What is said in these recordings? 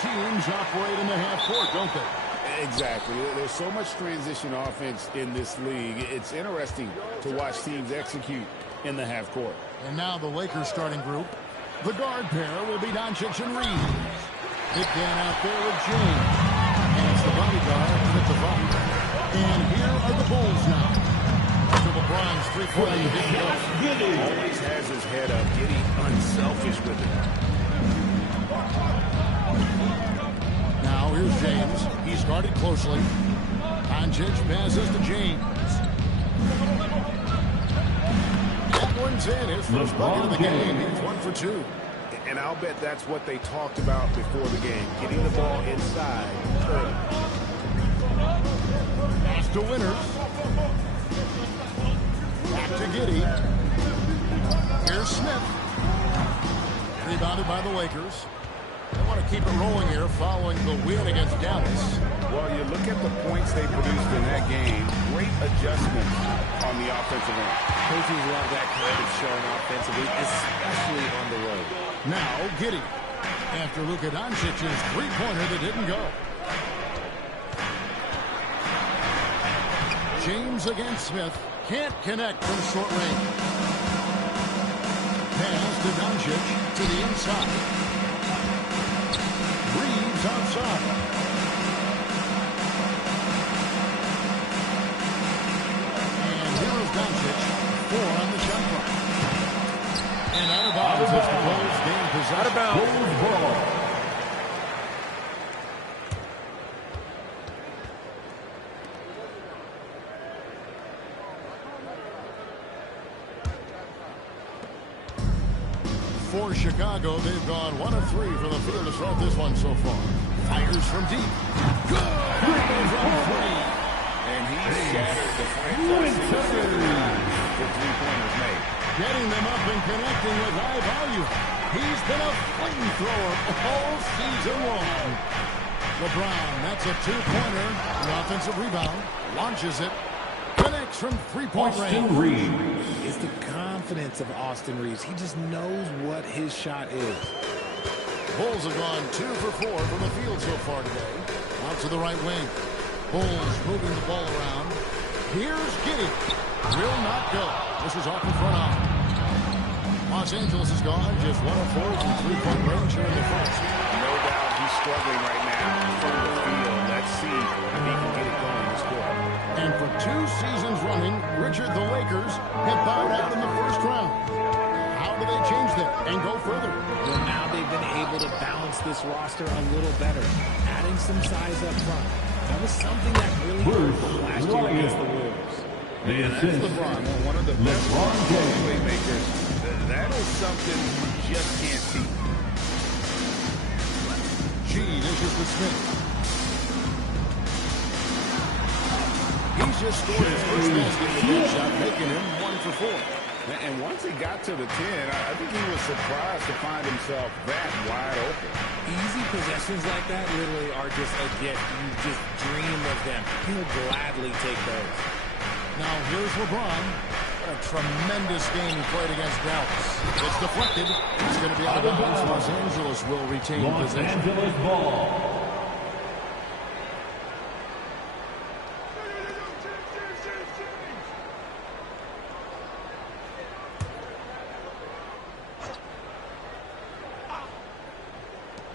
teams operate in the half court, don't they? Exactly. There's so much transition offense in this league. It's interesting to watch teams execute in the half court. And now the Lakers starting group. The guard pair will be Doncic and Reeves. Big Dan out there with James. And it's the bodyguard with the ball. And here are the Bulls now. After LeBron's three-pointer didn't go. Always has his head up, getting unselfish with it. Now here's James. He's guarded closely. Doncic passes to James. That one's in. His first bucket of the game. He's 1 for 2. And I'll bet that's what they talked about before the game, getting the ball inside early. Pass to Winters. Back to Giddey. Here's Smith. Rebounded by the Lakers. They want to keep it rolling here following the win against Dallas. Well, you look at the points they produced in that game. Great adjustment on the offensive end. Coaches love that kind of showing offensively, especially on the road. Now Giddey. After Luka Doncic's three-pointer that didn't go. James against Smith. Can't connect from short range. Pass to Doncic to the inside. Reeves outside. And here is Doncic. 4 on the shot clock. And out of bounds as the Bulls gain possession. Out of bounds. For Chicago, they've gone 1 of 3 from the field to start this one so far. Fires from deep. Good! From 3. And he shattered the franchise for three-pointers made. Getting them up and connecting with high volume. He's been a flamethrower all season long. LeBron, that's a two-pointer. The offensive rebound. Launches it. Connects from three-point range. It's the confidence of Austin Reeves. He just knows what his shot is. Bulls have gone 2 for 4 from the field so far today. Out to the right wing. Bulls moving the ball around. Here's Giddey. Will not go. This is off in front of him. Los Angeles is gone. Just 1 of 4 from three-point range here in the first. No doubt he's struggling right now from the field. Let's see if he can get it going this quarter. And for 2 seasons running, Richard, the Lakers have bowed out in the first round. How do they change that and go further? Well, now they've been able to balance this roster a little better, adding some size up front. That was something that really hurt them last year against the Wolves. And that's LeBron, one of the best playmakers. That is something you just can't beat. This is the Smith. He's just scored his first basket with that shot, making him 1 for 4. And once he got to the 10, I think he was surprised to find himself that wide open. Easy possessions like that literally are just a gift. You just dream of them. He'll gladly take those. Now here's LeBron. A tremendous game he played against Dallas. It's deflected. It's going to be out of bounds. Los Angeles will retain possession. Los Angeles ball.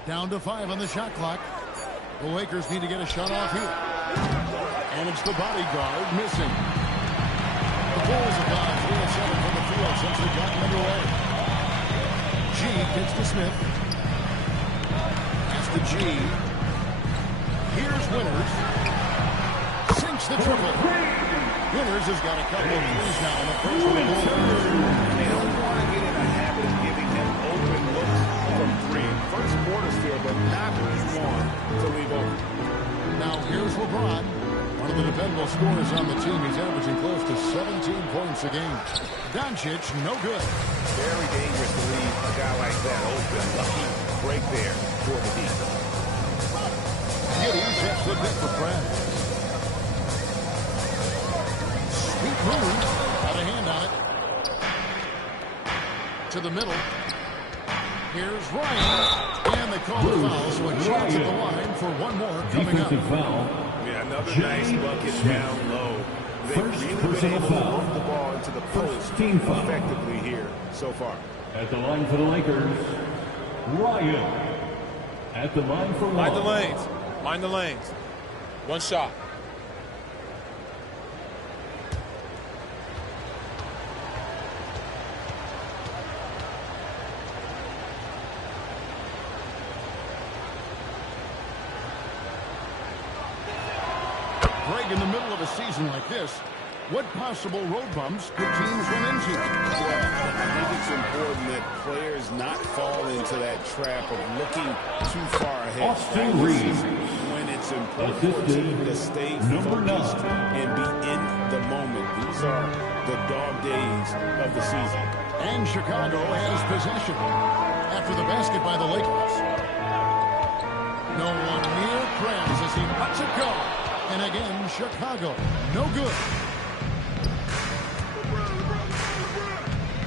Down to 5 on the shot clock. The Lakers need to get a shot off here. And it's the bodyguard missing. The Bulls have gone 3 of 7 from the field since they've gotten underway. G gets to Smith. That's to G. Here's Winters. Sinks the triple. Winters has got a couple of threes now in the first one. They don't want to get in a habit of giving him open looks from 3. First quarter's field, but not one to leave open. Now here's LeBron. One of the dependable scorers on the team. He's averaging close to 17 points a game. Doncic, no good. Very dangerous to leave a guy like that open. Lucky break there for the defense. Giddey checks the net for Pratt. Sweet move. Got a hand on it. To the middle. Here's Ryan. And they call the foul, so a chance at the line for one more coming up. Defensive foul. Yeah, another nice bucket down low. They've First really personal been able to foul. work the ball into the post team foul. effectively here so far. At the line for the Lakers, Ryan. At the line for Mind the Lal. lanes. Mind the lanes. One shot. Greg, in the middle of a season like this, what possible road bumps could teams run into? I think it's important that players not fall into that trap of looking too far ahead. Austin Reeves. When it's important for a team to stay focused and be in the moment. These are the dog days of the season. And Chicago has possession. After the basket by the Lakers. No one near Krabs as he lets it go. And again, Chicago, no good.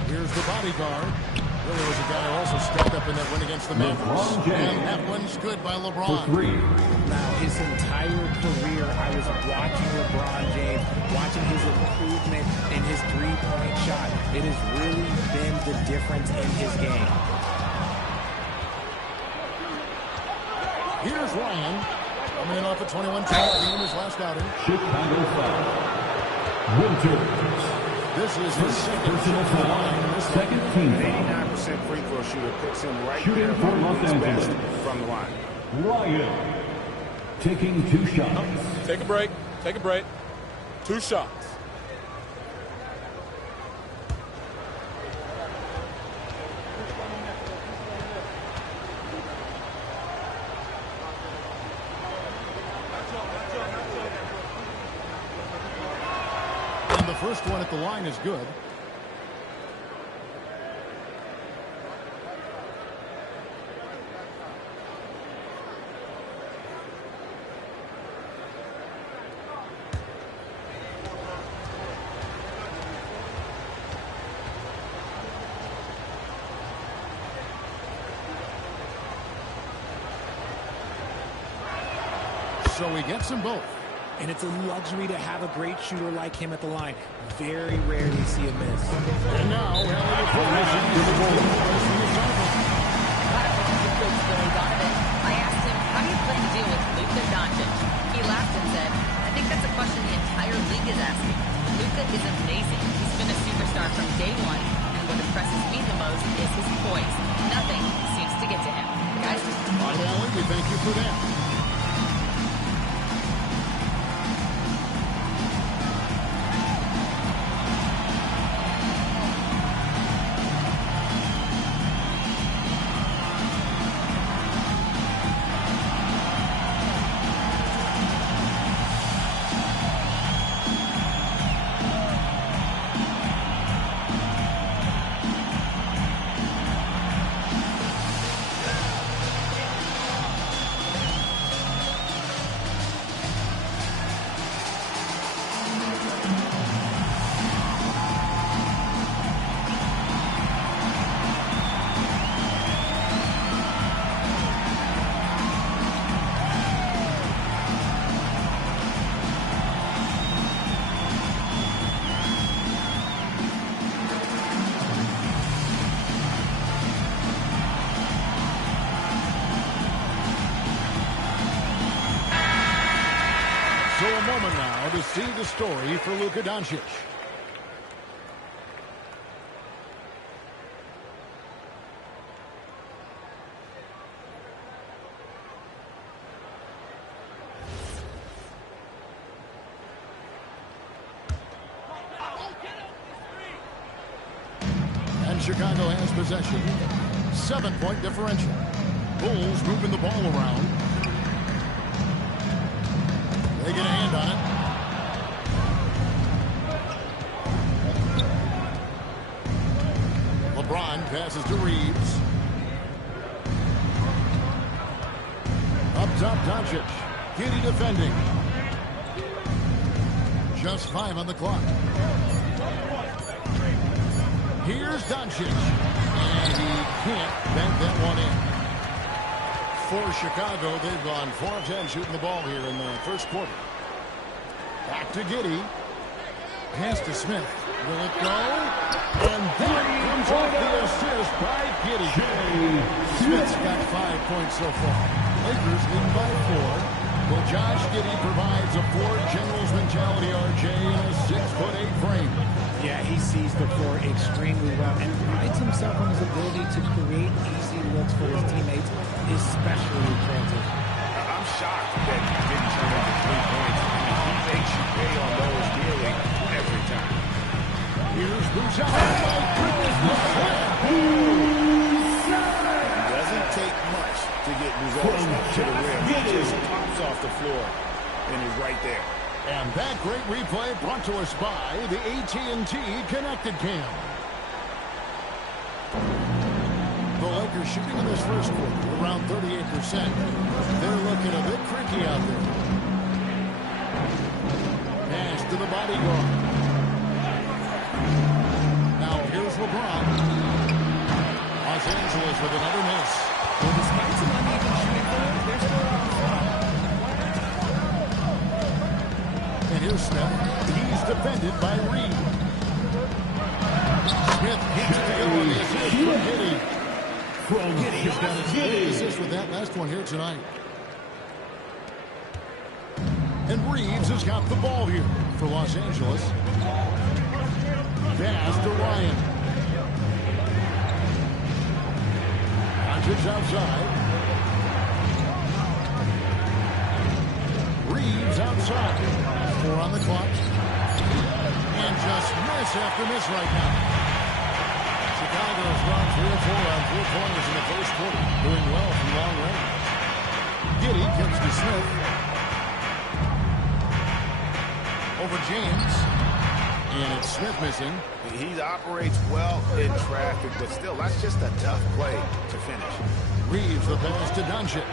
Here's the bodyguard. Really was a guy who also stepped up in that win against the Mavericks. And that one's good by LeBron. Now, his entire career, I was watching LeBron James, watching his improvement in his three-point shot. It has really been the difference in his game. Here's Ryan. Coming in off a 21-12 game his last outing. Chicago foul. Winters. This is his second Personal foul. Second team foul. 89% free throw shooter puts him right Shooting there for among Los his best Angeles. from the line. Ryan. Taking 2 shots. Take a break. Take a break. 2 shots. The first one at the line is good. So he gets them both. And it's a luxury to have a great shooter like him at the line. Very rarely see a miss. And now, to the ball. I asked him, how do you plan to deal with Luka Doncic? He laughed and said, I think that's a question the entire league is asking. Luka is amazing. He's been a superstar from day one, and what impresses me the most is his poise. Nothing seems to get to him. Guys? All right, Allen, we thank you for that. So a moment now to see the story for Luka Doncic. And Chicago has possession. 7-point differential. Bulls moving the ball around. They get a hand on it. LeBron passes to Reeves. Up top, Doncic. Giddy defending. Just 5 on the clock. Here's Doncic. And he can't bank that one in. for Chicago. They've gone 4 of 10 shooting the ball here in the first quarter. Back to Giddey. Pass to Smith. Will it go? And that comes off the assist by Giddey. Smith's got 5 points so far. Lakers lead by 4. Well, Josh Giddey provides a Ford Generals mentality, RJ, in a 6'8" frame. Yeah, he sees the floor extremely well and prides himself on his ability to create easy looks for his teammates, especially in transition. I'm shocked that he didn't turn into 3 points. I mean, he makes you pay on those nearly every time. Here's Bouchard. My goodness, It doesn't take much to get results to the rim. He just pops off the floor and is right there. and that great replay brought to us by the AT&T Connected Cam. The Lakers shooting in this first quarter around 38%. They're looking a bit creaky out there. Pass to the bodyguard. Now here's LeBron. Los Angeles with another miss. Well, despite some uneven shooting, they're still on top. And here's Smith. He's defended by Reed. Smith gets it to go on the assist from Giddey. He's got his third assist with that last one here tonight. And Reeves has got the ball here for Los Angeles. Pass to Ryan. Doncic outside. Reeves outside. 4 on the clock. And just miss after miss right now. Chicago has gone 3 of 4 on 3-pointers in the first quarter. Doing well from long range. Giddey gets to Smith. Over James. And it's Smith missing. He operates well in traffic, but still, that's just a tough play to finish. Reeves the pass to Doncic.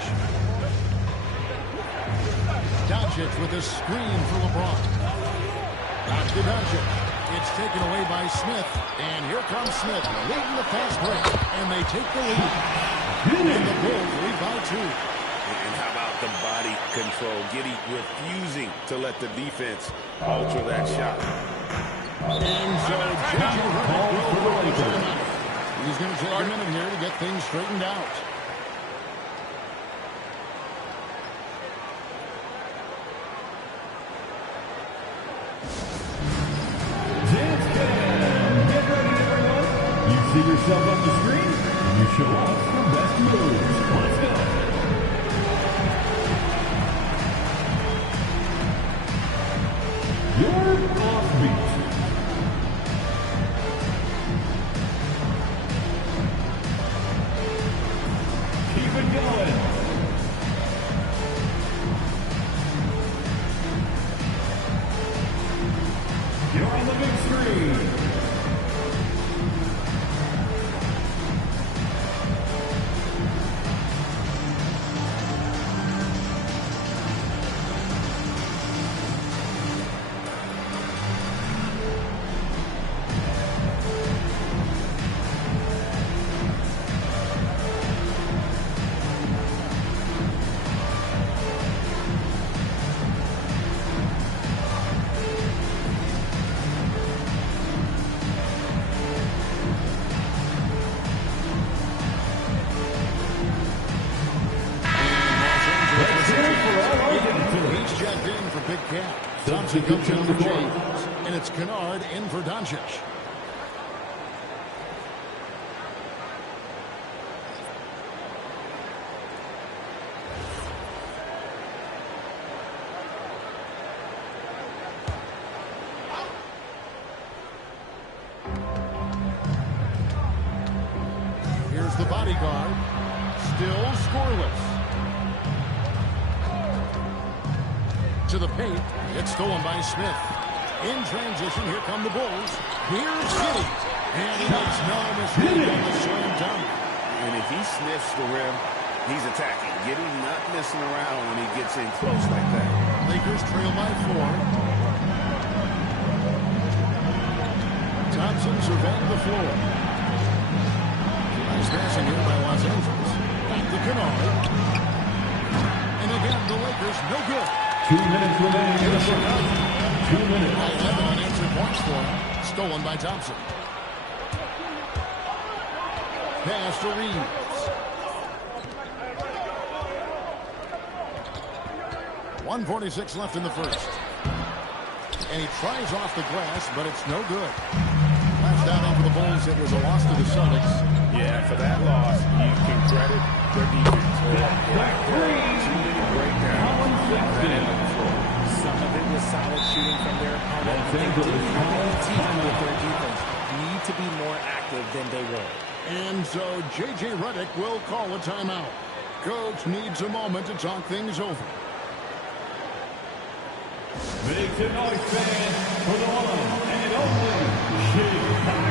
Doncic with a screen for LeBron. Back to Doncic. It's taken away by Smith. And here comes Smith leading the fast break. And they take the lead. And the Bulls lead by 2. And how about the body control? Giddey refusing to let the defense alter that shot. And so J.J. Redick will go to timeout. He's going to take a minute here to get things straightened out. Get ready, everyone. You see yourself on the screen, and you show off the best moves. Let's go. Your offbeat. Keep it going. You're on the big screen. He's checked in for Big Cat. Thompson comes in for James. And it's Kennard in for Doncic. Here's the bodyguard. Still scoreless. To the paint. It's stolen by Smith. In transition, here come the Bulls. Here's Giddey. And he makes no mistake on the slam dunk. And if he sniffs the rim, he's attacking. Giddey not messing around when he gets in close like that. Lakers trail by 4. Thompson surveying the floor. Nice passing here by Los Angeles. Back to Kennard. the Lakers, no good. 2 minutes remaining in the first. 2 minutes. 11 unanswered points for him. Stolen by Thompson. Pass to Reeves. 1:46 left in the first. And he tries off the glass, but it's no good. Last down for the Bulls, it was a loss to the Celtics. Yeah, for that loss, you can credit their defense. Two-minute breakdown. Some of it was solid shooting from their opponent. They didn't have any team with their defense. Need to be more active than they were. And so J.J. Redick will call a timeout. Coach needs a moment to talk things over. Make some noise, fans, for the one and only Chicago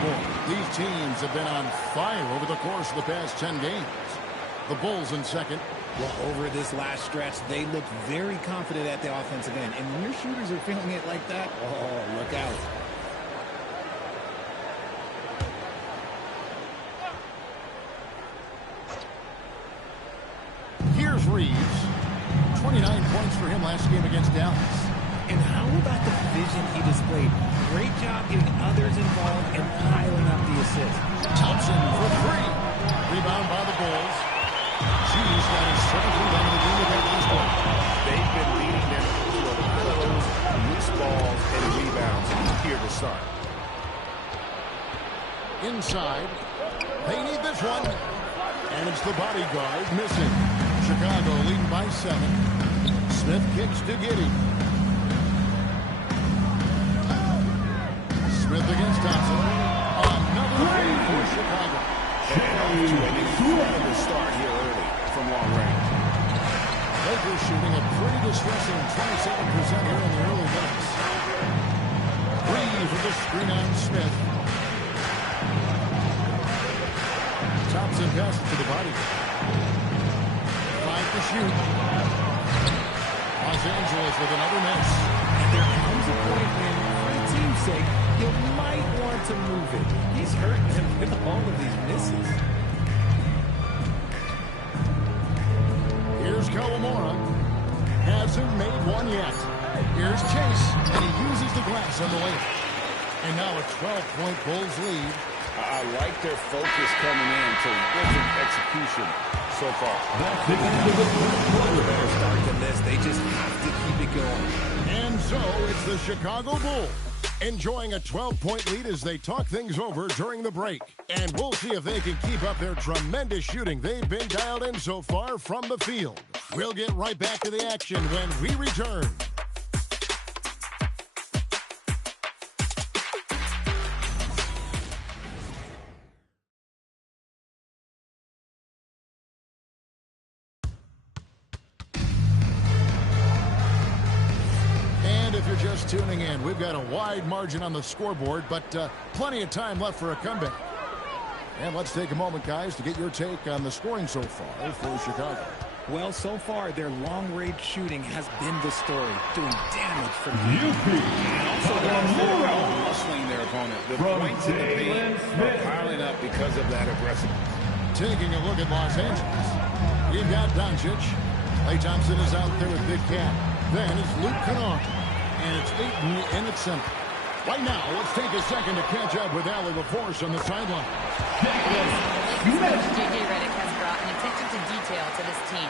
Bulls. These teams have been on fire over the course of the past 10 games. The Bulls in second. Well, over this last stretch, they look very confident at the offensive end. And when your shooters are feeling it like that, oh, look out. Here's Reeves. 29 points for him last game against Dallas. And how about the vision he displayed? Great job getting others involved and piling up the assists. Thompson for three. Rebound by the Bulls. G's got his 7th rebound of the game with that last one. They've been leading them to a lot of those loose balls and rebounds here to start. Inside. They need this one. And it's the bodyguard missing. Chicago leading by 7. Smith kicks to Giddey. Smith against Thompson. Another three for Chicago. To an incredible start here early from long range. Lakers shooting a pretty distressing 27% here in the early minutes. Reeves with the screen on Smith. Thompson passes to the body. 5 to shoot. Los Angeles with another miss. And there comes a point when, for the team's sake, you might want to move it. He's hurting them with all of these misses. Here's Kawamura. Hasn't made one yet. Here's Chase, and he uses the glass on the layup. And now a 12-point Bulls lead. I like their focus coming in to wicked execution so far. That's the end of the first quarter. Better start than this. They just have to keep it going. And so it's the Chicago Bulls enjoying a 12-point lead as they talk things over during the break. And we'll see if they can keep up their tremendous shooting they've been dialed in so far from the field. We'll get right back to the action when we return. If you're just tuning in, we've got a wide margin on the scoreboard, but plenty of time left for a comeback. And let's take a moment, guys, to get your take on the scoring so far for Chicago. Well, so far, their long-range shooting has been the story, doing damage from Also, they're out-hustling their opponent. The points in the paint are piling up because of that aggressiveness. Taking a look at Los Angeles, we've got Doncic. Klay Thompson is out there with Big Cat. Then it's Luke Kennard. And it's Ayton in at center. Right now, let's take a second to catch up with Allie LaForce on the sideline. Lakers coach J.J. Redick has brought an attention to detail to this team.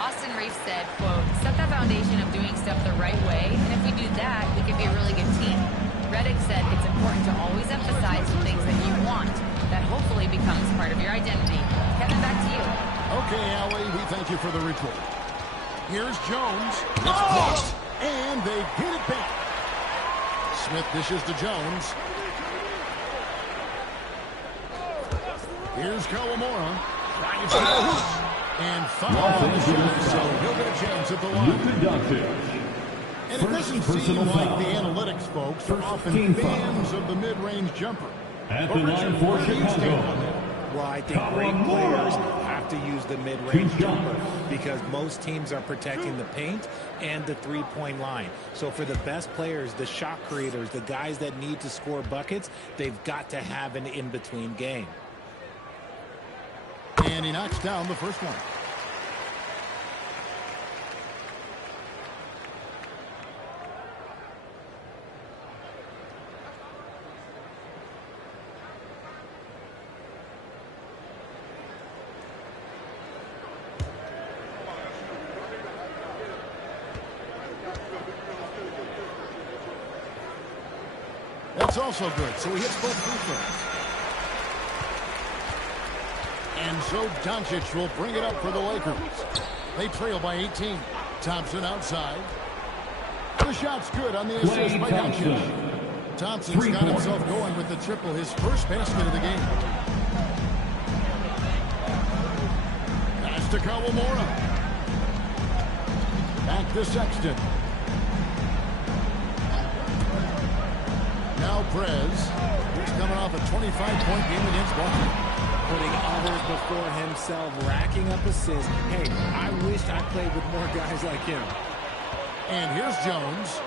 Austin Reeves said, quote, set that foundation of doing stuff the right way, and if we do that, we could be a really good team. Redick said it's important to always emphasize the things that you want. That hopefully becomes part of your identity. Kevin, back to you. Okay, Allie, we thank you for the report. Here's Jones. It's blocked, and they get it back. Smith dishes to Jones. Here's Kawamura. Drives to the hoop. And foul on the shot, so he'll get a chance at the line. And it doesn't seem like the analytics folks are often fans of the mid-range jumper. At the line for Chicago. Well, I think great players have to use the mid-range jumper because most teams are protecting the paint and the three-point line. So for the best players, the shot creators, the guys that need to score buckets, they've got to have an in-between game. And he knocks down the first one. That's also good, so he hits both free throws. And so Doncic will bring it up for the Lakers. They trail by 18. Thompson outside. The shot's good on the assist by Doncic. Thompson's got himself going with the triple, his first basket of the game. Pass to Kawamura. Back to Sexton. Now Prez. He's coming off a 25-point game against Boston. Putting others before himself, racking up assists. Hey, I wished I played with more guys like him. And here's Jones.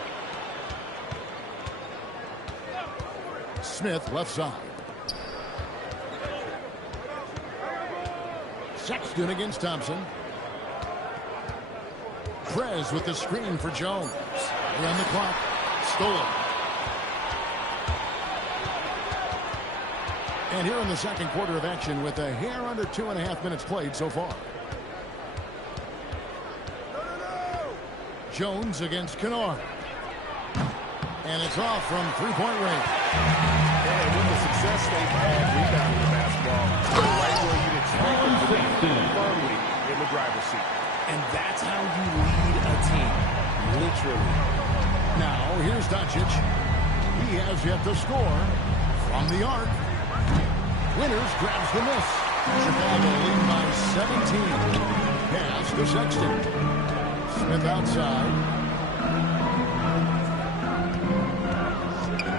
Smith left side. Sexton against Thompson. Prez with the screen for Jones. Run the clock. Stolen. And here in the second quarter of action with a hair under 2.5 minutes played so far. Jones against Kennard. And it's off from three-point range. And with the success they've had rebounding the basketball, they're right where you'd expect them to be, firmly in the driver's seat. And that's how you lead a team, literally. Now, here's Doncic. He has yet to score from the arc. Winters grabs the miss. Chicago lead by 17. Pass to Sexton. Smith outside.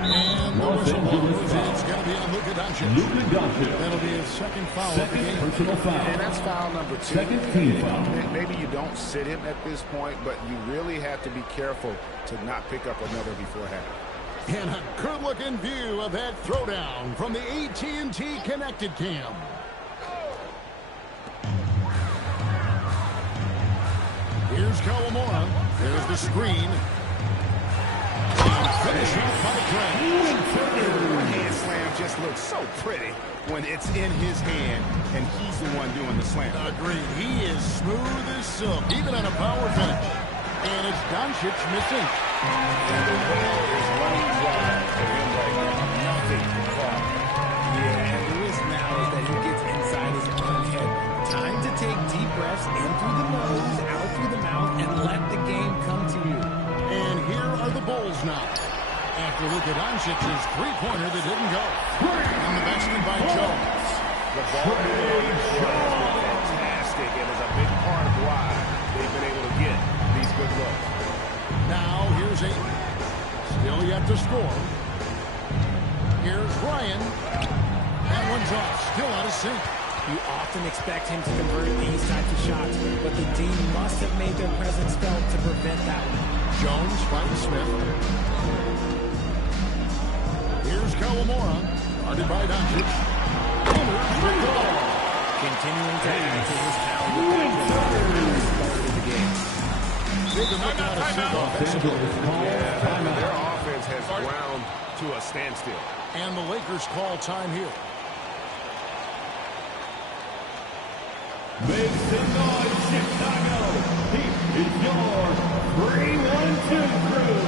And the whistle blows. It's going to be on Luka Doncic. That'll be his second foul of the game. Personal foul. And that's foul number 2. Second team foul. Maybe you don't sit him at this point, but you really have to be careful to not pick up another before half. And a good-looking view of that throwdown from the AT&T Connected Cam. Here's Kawamura. There's the screen. And finish off by Craig. Hand slam just looks so pretty when it's in his hand and he's the one doing the slam. Agreed. He is smooth as silk, even on a power finish. And it's Doncic missing. And the ball is running dry for him right now. Nothing to call. Yeah, and the risk now is that he gets inside his own head. Time to take deep breaths in through the nose, out through the mouth, and let the game come to you. And here are the Bulls now. After Luka Doncic's three-pointer that didn't go. And the basket by Jones. The ball has been fantastic and is a big part of why they've been able to get these good looks. Now here's Ayton. Still yet to score. Here's Ryan. That one's off. Still out of sync. You often expect him to convert these types of shots, but the D must have made their presence felt to prevent that one. Jones finds Smith. Here's Kawamura. Guarded by Doncic. Winters with the ball. Continuing to add to his talent of the game. They've been looking at a single offensive. Their offense has ground to a standstill. And the Lakers call time here. Make some noise, Chicago. Here is your 3-1-2 crew.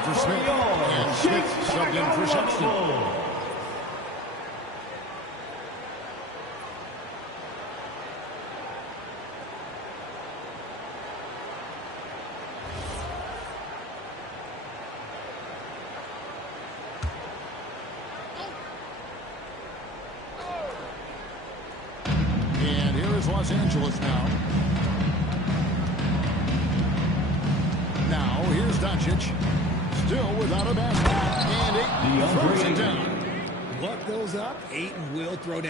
For Smith, and Smith subbed in for Sexton. And here is Los Angeles now. Now here's Doncic. Still without a basket. And 8 throws it down. Luck goes up. 8 will throw down.